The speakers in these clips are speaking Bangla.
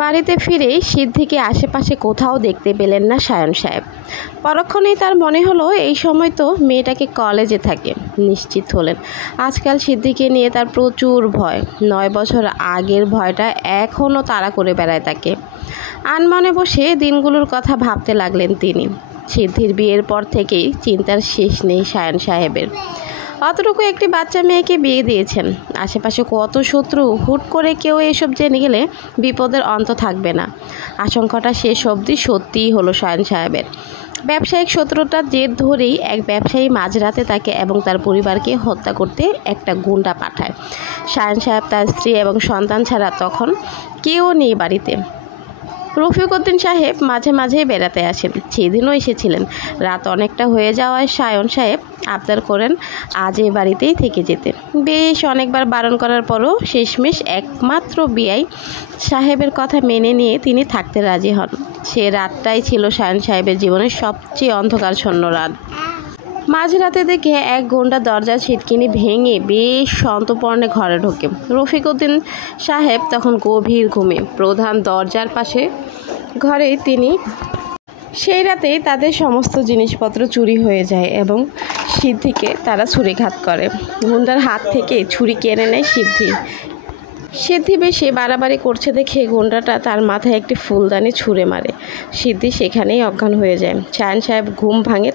বাড়িতে ফিরে সিদ্ধিকে আশেপাশে কোথাও দেখতে পেলেন না সায়ন সাহেব। পরক্ষণেই তার মনে হলো এই সময় তো মেয়েটাকে কলেজে থাকে। নিশ্চিত হলেন আজকাল সিদ্ধিকে নিয়ে তার প্রচুর ভয়। 9 বছর আগের ভয়টা এখনও তাড়া করে বেড়ায় তাকে। আনমনে বসে দিনগুলোর কথা ভাবতে লাগলেন তিনি। সিদ্ধির বিয়ের পর থেকেই চিন্তার শেষ নেই সায়ন সাহেবের। অতটুকু একটি বাচ্চা মেয়েকে বিয়ে দিয়েছেন, আশেপাশে কত শত্রু। হুট করে কেউ এসব জেনে গেলে বিপদের অন্ত থাকবে না। আশঙ্কাটা শেষ অবধি সত্যিই হলো সায়ন সাহেবের। ব্যবসায়িক শত্রুতার জের ধরেই এক ব্যবসায়ী মাঝরাতে তাকে এবং তার পরিবারকে হত্যা করতে একটা গুন্ডা পাঠায়। সায়ন সাহেব, তার স্ত্রী এবং সন্তান ছাড়া তখন কেউ নেই বাড়িতে। রফিক উদ্দিন সাহেব মাঝে মাঝেই বেড়াতে আসেন, সেদিনও এসেছিলেন। রাত অনেকটা হয়ে যাওয়ায় সায়ন সাহেব আবদার করেন আজ এই বাড়িতেই থেকে যেতে। বেশ অনেকবার বারণ করার পরও শেষমেশ একমাত্র বিআই সাহেবের কথা মেনে নিয়ে তিনি থাকতে রাজি হন। সে রাতটাই ছিল সায়ন সাহেবের জীবনের সবচেয়ে অন্ধকারচ্ছন্ন রাত। মাঝরাতে দেখে এক গুন্ডা দরজার ছিটকিনি ভেঙে বেশ সন্তর্পণে ঘরে ঢোকে। রফিক উদ্দিন সাহেব তখন গভীর ঘুমে। প্রধান দরজার পাশে ঘরে তিনি। সেই রাতেই তাদের সমস্ত জিনিসপত্র চুরি হয়ে যায় এবং সিদ্ধিকে তারা ছুরিঘাত করে। গুন্ডার হাত থেকে ছুরি কেড়ে নেয় সিদ্ধি বেশি বাড়াবাড়ি করছে দেখে গুন্ডাটা তার মাথায় একটি ফুলদানি ছুঁড়ে মারে। সিদ্ধি সেখানেই অজ্ঞান হয়ে যায়। সায়ন সাহেব ঘুম ভাঙে।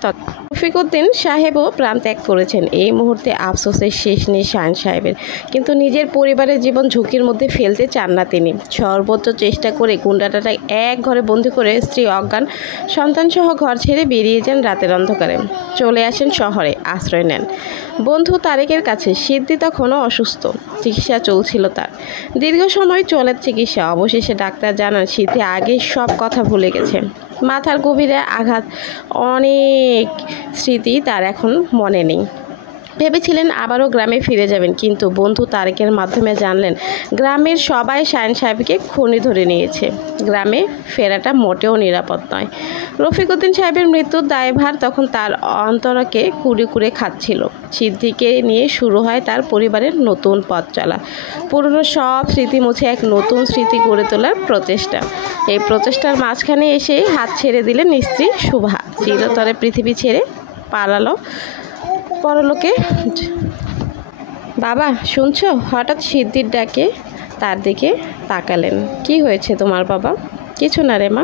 রফিক উদ্দিন সাহেবও প্রাণ ত্যাগ করেছেন। এই মুহূর্তে আফসোসের শেষ নেই সায়ন সাহেবের, কিন্তু নিজের পরিবারের জীবন ঝুঁকির মধ্যে ফেলতে চান না তিনি। সর্বোচ্চ চেষ্টা করে গুন্ডাটাকে এক ঘরে বন্দি করে স্ত্রী অজ্ঞান সন্তানসহ ঘর ছেড়ে বেরিয়ে যান রাতের অন্ধকারে। চলে আসেন শহরে, আশ্রয় নেন বন্ধু তারেকের কাছে। সিদ্ধি তখনও অসুস্থ, চিকিৎসা চলছিল তার। দীর্ঘ সময় চলে চিকিৎসা। অবশেষে ডাক্তার জানান সিদ্ধি আগে সব কথা ভুলে গেছে। মাথার গভীরে আঘাত, অনেক স্মৃতি তার এখন মনে নেই। ভেবেছিলেন আবারও গ্রামে ফিরে যাবেন, কিন্তু বন্ধু তারেকের মাধ্যমে জানলেন গ্রামের সবাই সায়ন সাহেবকে খনি ধরে নিয়েছে। গ্রামে ফেরাটা মোটেও নিরাপদ নয়। রফিক উদ্দিন সাহেবের মৃত্যুর দায়ভার তখন তার অন্তরকে কুড়ে কুড়ে খাচ্ছিল। সিদ্ধিকে নিয়ে শুরু হয় তার পরিবারের নতুন পথ চলা। পুরনো সব স্মৃতি মুছে এক নতুন স্মৃতি গড়ে তোলার প্রচেষ্টা। এই প্রচেষ্টার মাঝখানে এসে হাত ছেড়ে দিলেন স্ত্রী শুভা। চিরতরে পৃথিবী ছেড়ে পালালো পরলোকে। বাবা শুনছো? হঠাৎ সিদ্ধির ডাকে তার দিকে তাকালেন। কি হয়েছে তোমার বাবা? কিছু না রে মা,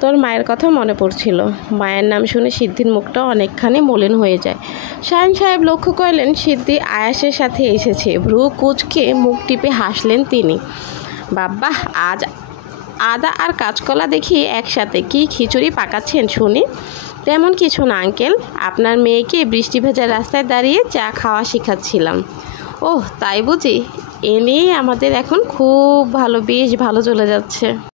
তোর মায়ের কথা মনে পড়ছিল। মায়ের নাম শুনে সিদ্ধির মুখটা অনেকখানি মলিন হয়ে যায়। সায়ন সাহেব লক্ষ্য করলেন সিদ্ধি আয়াসের সাথে এসেছে। ভ্রু কুঁচকে মুখ টিপে হাসলেন তিনি। বাবা, আজ আদা আর কাঁচকলা দেখি একসাথে, কি খিচুড়ি পাকাচ্ছেন শুনি? তেমন কিছু না আঙ্কেল, আপনার মেয়েকে বৃষ্টি ভেজা রাস্তায় দাঁড়িয়ে চা খাওয়া শেখাচ্ছিলাম। ওহ তাই বুঝি? এ নিয়েই আমাদের এখন খুব ভালো, বেশ ভালো চলে যাচ্ছে।